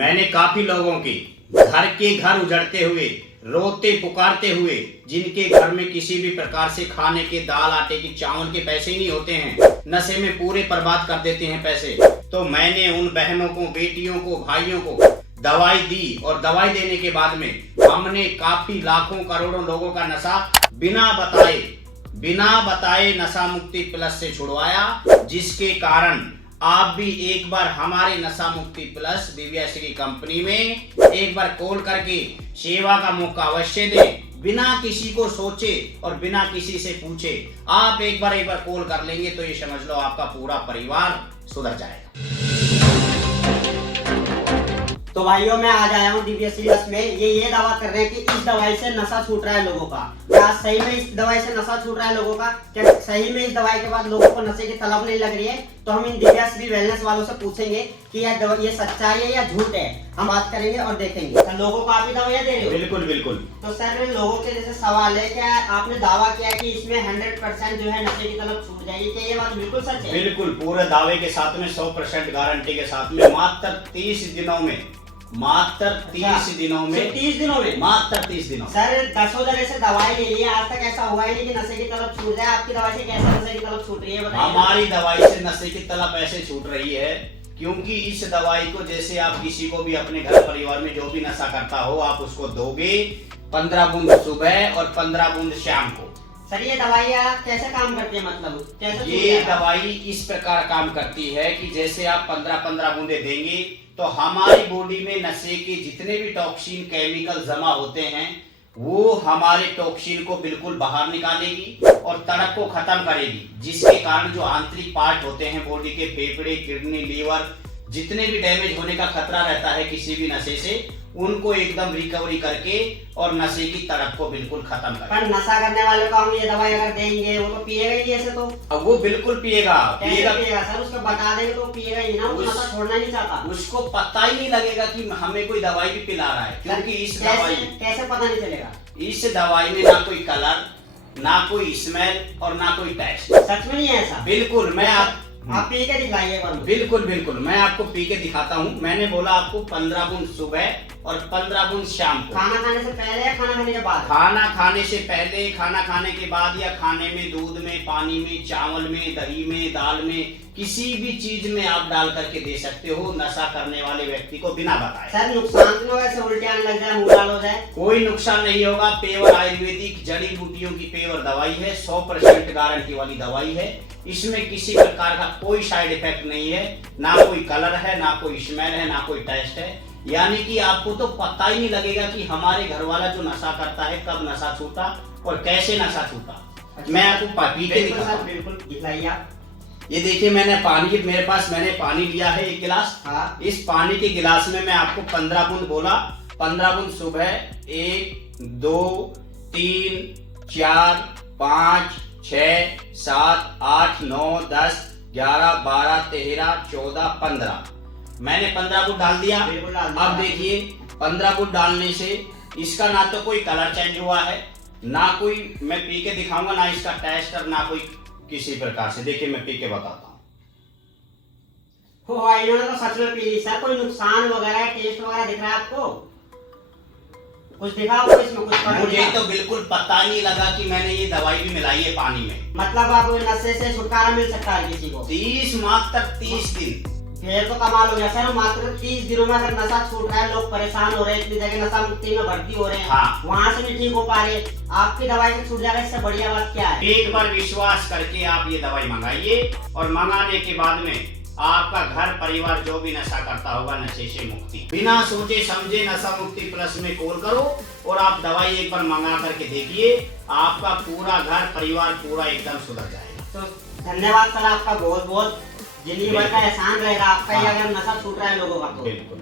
मैंने काफी लोगों के घर उजड़ते हुए, रोते पुकारते हुए, जिनके घर में किसी भी प्रकार से खाने के दाल आटे की चावल के पैसे नहीं होते हैं, नशे में पूरे बर्बाद कर देते हैं पैसे, तो मैंने उन बहनों को, बेटियों को, भाइयों को दवाई दी और दवाई देने के बाद में हमने काफी लाखों करोड़ों लोगों का नशा बिना बताए नशा मुक्ति प्लस से छुड़वाया, जिसके कारण आप भी एक बार हमारे नशा मुक्ति प्लस दिव्याश्री कंपनी में एक बार कॉल करके सेवा का मौका अवश्य दें। बिना किसी को सोचे और बिना किसी से पूछे आप एक बार कॉल कर लेंगे तो ये समझ लो आपका पूरा परिवार सुधर जाएगा। तो भाइयों मैं आज आया हूँ दिव्याश्री में। ये दावा कर रहे हैं कि इस दवाई से नशा छूट रहा है लोगों का। क्या सही में इस दवाई से नशा छूट रहा है लोगों का? क्या सही में इस दवाई के बाद लोगों को नशे की तलब नहीं लग रही है? तो हम इन दिव्याश्री वेलनेस वालों से पूछेंगे कि ये सच्चाई है या झूठ है। हम बात करेंगे और देखेंगे। तो लोगों को आप ही दवाइयाँ दे रहे हो? बिल्कुल बिल्कुल। तो सर लोगों के जैसे सवाल है, क्या आपने दावा किया कि इसमें 100% जो है नशे की तलब छूट जाएगी, क्या ये बात बिल्कुल सच है? बिल्कुल, पूरे दावे के साथ में 100% गारंटी के साथ में मात्र 30 दिनों में मात्र 30 दिनों सर 10 जगह से दवाई ले ली है, आज तक ऐसा हुआ ही नहीं कि नशे की तलब छूट जाए। आपकी दवाई से कैसे नशे की तलब छूट रही है बताइए? हमारी दवाई से नशे की तलब ऐसे छूट रही है क्योंकि इस दवाई को जैसे आप किसी को भी अपने घर परिवार में जो भी नशा करता हो आप उसको दोगे 15 बूंद सुबह और 15 बूंद शाम को। सर ये दवाइयाँ कैसे काम करती है, मतलब कैसे? ये दवाई इस प्रकार काम करती है कि जैसे आप 15-15 बूंदे देंगे तो हमारी बॉडी में नशे के जितने भी टॉक्सिन केमिकल जमा होते हैं वो हमारे टॉक्सिन को बिल्कुल बाहर निकालेगी और तड़प को खत्म करेगी, जिसके कारण जो आंतरिक पार्ट होते हैं बॉडी के, फेफड़े, किडनी, लीवर, जितने भी डैमेज होने का खतरा रहता है किसी भी नशे से, उनको एकदम रिकवरी करके और नशे की तड़प को बिल्कुल खत्म करेगा। पर नशा करने वाले को हम ये दवाई अगर देंगे वो तो पिएगा ही ऐसे तो? अब वो बिल्कुल पिएगा सर, उसको बता देंगे तो पिएगा ही ना, वो नशा छोड़ना नहीं चाहता। उसको पता ही नहीं लगेगा कि हमें कोई दवाई भी पिला रहा है, क्योंकि इस दवाई कैसे पता नहीं चलेगा? इस दवाई में ना कोई कलर, ना कोई स्मेल और ना कोई टेस्ट। सच में नहीं है ऐसा? बिल्कुल। मैं आप पी के दिखाइए। बिल्कुल मैं आपको पी के दिखाता हूँ। मैंने बोला आपको 15 बूंद सुबह और 15 बूंद शाम को। खाना खाने से पहले या खाना खाने के बाद? खाना खाने से पहले, खाना खाने के बाद, या खाने में, दूध में, पानी में, चावल में, दही में, दाल में, किसी भी चीज में आप डाल करके दे सकते हो नशा करने वाले व्यक्ति को बिना बताए। सर नुकसान तो नहीं होगा? उल्टी आने लग जाए, मुंह लाल हो जाए? कोई नुकसान नहीं होगा। पेवर आयुर्वेदिक जड़ी बूटियों की पेवर दवाई है, 100% गारंटी वाली दवाई है। इसमें किसी प्रकार का कोई साइड इफेक्ट नहीं है, ना कोई कलर है, ना कोई स्मेल है, ना कोई टेस्ट है। यानी कि आपको तो पता ही नहीं लगेगा कि हमारे घर वाला जो नशा करता है कब नशा छूटा और कैसे नशा छूटा। मैं आपको पी के दिखाता हूं। बिल्कुल दिखाइए आप। ये देखिए, मैंने पानी लिया है 1 गिलास। हाँ। इस पानी के गिलास में मैं आपको 15 बूंद बोला, 15 बूंद सुबह, 1 2 3 4 5 6 7 8 9 10 11 12 13 14 15 मैंने 15 बूंद डाल दिया। अब देखिए 15 बूंद डालने से इसका ना तो कोई कलर चेंज हुआ है, ना कोई, मैं पी के दिखाऊंगा, ना इसका टेस्ट और ना कोई किसी प्रकार से। देखिए मैं पी के बताता हूँ। इन्होंने तो सच में पी ली। सर कोई नुकसान वगैरह, टेस्ट वगैरह दिख रहा है आपको? कुछ दिखा आपको इसमें? कुछ मुझे तो बिल्कुल पता नहीं लगा कि मैंने ये दवाई भी मिलाई है पानी में। मतलब अब नशे से छुटकारा मिल सकता है किसी को? मात्र 30 दिन। फिर तो कमाल हो गया सर। मात्र 30 दिनों में अगर नशा छूट रहा है, लोग परेशान हो रहे हैं, इतनी जगह नशा मुक्ति में भर्ती हो रहे हैं। हाँ। वहाँ से भी ठीक हो पा रहे, आपकी दवाई से छूट जाएगा, इससे बढ़िया बात क्या है? एक बार विश्वास करके आप ये दवाई मंगाइए और मंगाने के बाद में आपका घर परिवार जो भी नशा करता होगा नशे से मुक्ति। बिना सोचे समझे नशा मुक्ति प्लस में कॉल करो और आप दवाई एक बार मंगा करके देखिए, आपका पूरा घर परिवार पूरा एकदम सुधर जाएगा। तो धन्यवाद सर आपका, बहुत बहुत जिंदगी भर का एहसान रहेगा आपका। ये अगर नशा छूट रहा है लोगों का तो। बिल्कुल।